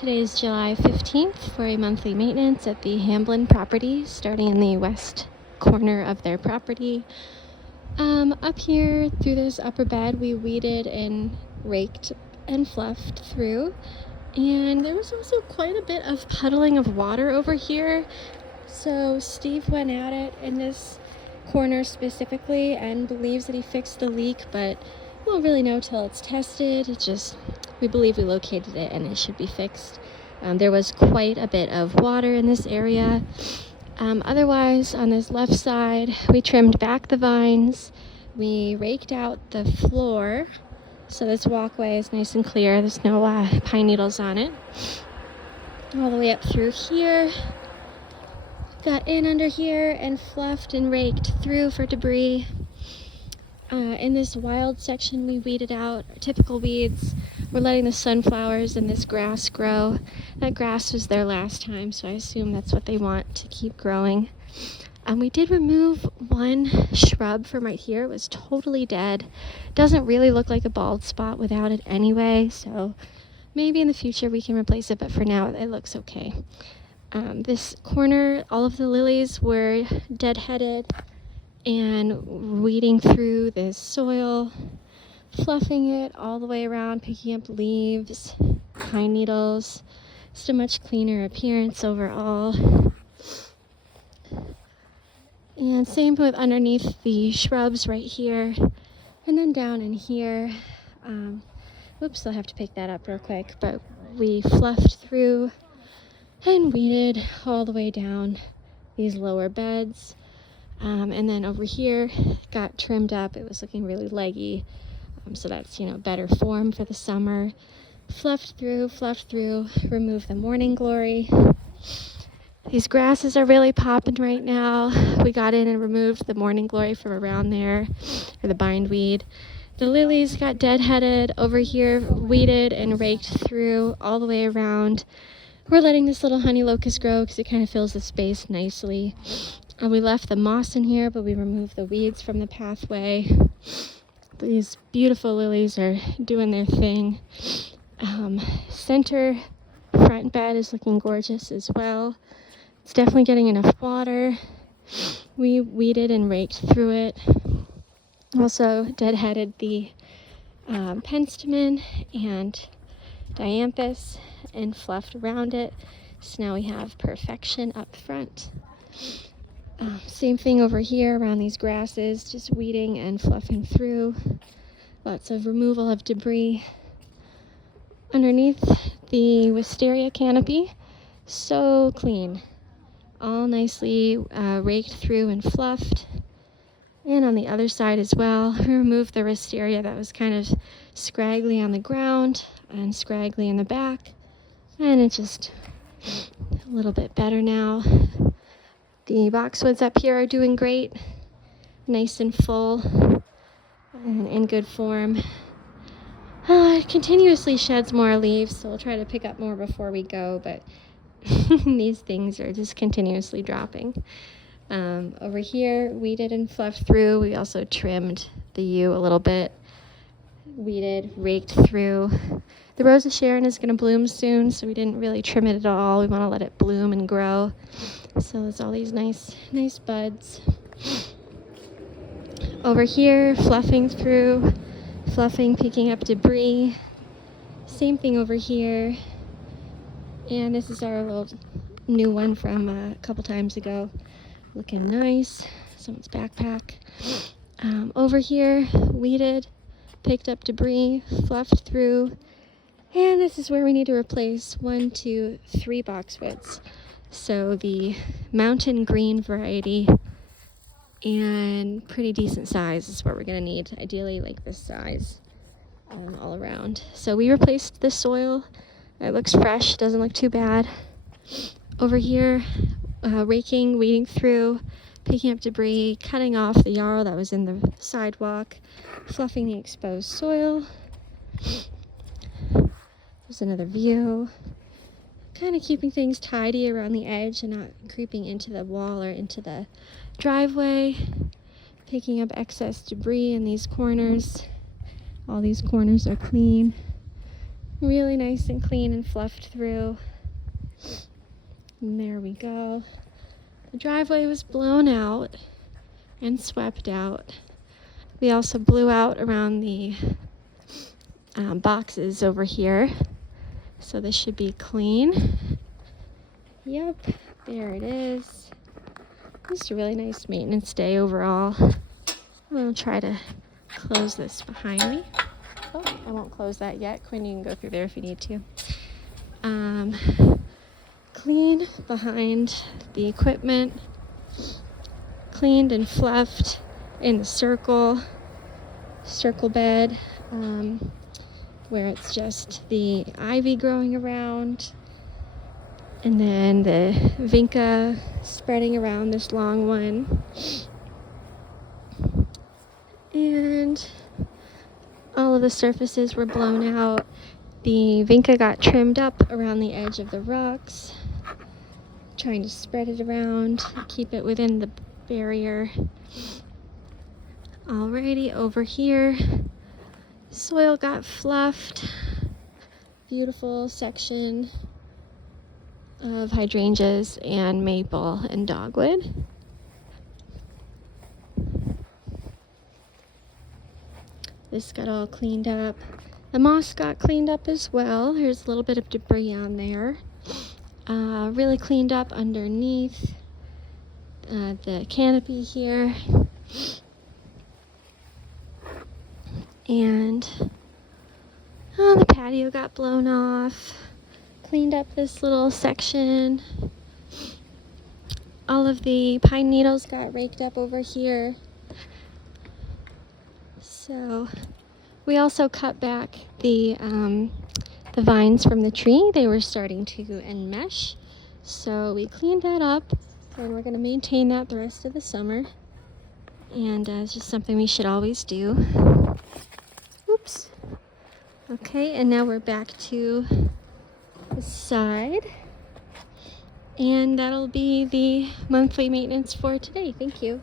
Today is July 15th for a monthly maintenance at the Hamblin property, starting in the west corner of their property. Up here through this upper bed, we weeded and raked and fluffed through. And there was also quite a bit of puddling of water over here. So Steve went at it in this corner specifically and believes that he fixed the leak, but we won't really know till it's tested. We believe we located it and it should be fixed. There was quite a bit of water in this area. Otherwise, on this left side, we trimmed back the vines. We raked out the floor, so this walkway is nice and clear. There's no pine needles on it. All the way up through here. Got in under here and fluffed and raked through for debris. In this wild section, we weeded out our typical weeds. We're letting the sunflowers and this grass grow. That grass was there last time, so I assume that's what they want to keep growing. We did remove one shrub from right here. It was totally dead. Doesn't really look like a bald spot without it anyway, so maybe in the future we can replace it, but for now it looks okay. This corner, all of the lilies were deadheaded, and weeding through this soil, fluffing it all the way around, picking up leaves, pine needles. Just a much cleaner appearance overall. And same with underneath the shrubs right here, and then down in here. Whoops, I'll have to pick that up real quick, but we fluffed through and weeded all the way down these lower beds. And then over here got trimmed up. It was looking really leggy, so that's better form for the summer. Fluffed through, remove the morning glory. These grasses are really popping right now. We got in and removed the morning glory from around there, or the bindweed. The lilies got deadheaded. Over here, weeded and raked through all the way around. We're letting this little honey locust grow because it kind of fills the space nicely. We left the moss in here, but we removed the weeds from the pathway. These beautiful lilies are doing their thing. Center front bed is looking gorgeous as well. It's definitely getting enough water. We weeded and raked through it. Also deadheaded the penstemon and dianthus and fluffed around it. So now we have perfection up front. Same thing over here around these grasses, just weeding and fluffing through. Lots of removal of debris. Underneath the wisteria canopy, so clean. All nicely raked through and fluffed. And on the other side as well, we removed the wisteria that was kind of scraggly on the ground and scraggly in the back. And it's just a little bit better now. The boxwoods up here are doing great, nice and full and in good form. It continuously sheds more leaves, so we'll try to pick up more before we go, but these things are just continuously dropping. Over here, weeded and fluffed through. We also trimmed the yew a little bit, weeded, raked through. The Rose of Sharon is going to bloom soon, so we didn't really trim it at all. We want to let it bloom and grow. So there's all these nice buds. Over here, fluffing through, picking up debris. Same thing over here. And this is our little new one from a couple times ago. Looking nice. Someone's backpack. Over here, weeded, picked up debris, fluffed through. And this is where we need to replace 1, 2, 3 boxwoods. So the mountain green variety and pretty decent size is what we're going to need. Ideally like this size all around. So we replaced the soil. It looks fresh, doesn't look too bad. Over here, raking, weeding through, picking up debris, cutting off the yarrow that was in the sidewalk, fluffing the exposed soil. There's another view. Kind of keeping things tidy around the edge and not creeping into the wall or into the driveway. Picking up excess debris in these corners. All these corners are clean. Really nice and clean and fluffed through. And there we go. The driveway was blown out and swept out. We also blew out around the boxes over here. So this should be clean. Yep, there it is. Just a really nice maintenance day overall. I'm gonna try to close this behind me. Oh, I won't close that yet. Quinn, you can go through there if you need to. Clean behind the equipment. Cleaned and fluffed in the circle bed, where it's just the ivy growing around. And then the vinca spreading around this long one. And all of the surfaces were blown out. The vinca got trimmed up around the edge of the rocks, trying to spread it around, keep it within the barrier. Alrighty, over here, soil got fluffed. Beautiful section of hydrangeas and maple and dogwood. This got all cleaned up. The moss got cleaned up as well. There's a little bit of debris on there. Really cleaned up underneath the canopy here. And the patio got blown off. Cleaned up this little section. All of the pine needles got raked up over here. So we also cut back the vines from the tree. They were starting to enmesh. So we cleaned that up, and we're going to maintain that the rest of the summer. And it's just something we should always do. Oops. Okay, and now we're back to the side, and that'll be the monthly maintenance for today. Thank you.